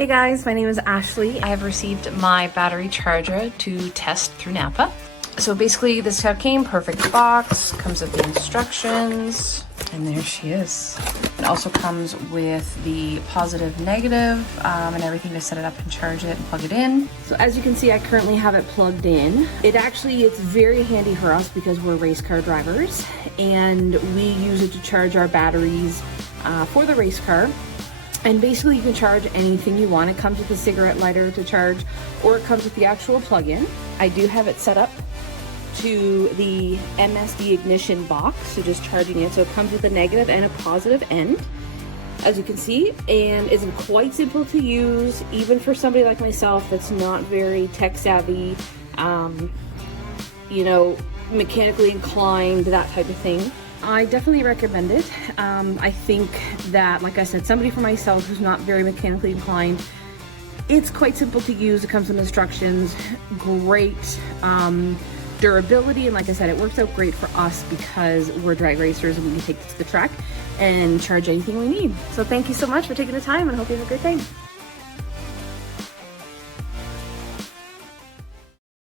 Hey guys, my name is Ashley. I have received my battery charger to test through NAPA. So basically this came perfect box, comes with the instructions, and there she is. It also comes with the positive, negative, and everything to set it up and charge it and plug it in. So as you can see, I currently have it plugged in. It's very handy for us because we're race car drivers, and we use it to charge our batteries for the race car. And basically you can charge anything you want. It comes with a cigarette lighter to charge, or it comes with the actual plug-in. I do have it set up to the MSD ignition box, so just charging it. So it comes with a negative and a positive end, as you can see, and it's quite simple to use, even for somebody like myself that's not very tech savvy, mechanically inclined, that type of thing. I definitely recommend it. I think that, like I said, somebody for myself who's not very mechanically inclined, it's quite simple to use. It comes with instructions, great durability, and like I said, it works out great for us because we're drag racers and we can take this to the track and charge anything we need. So thank you so much for taking the time, and I hope you have a great day.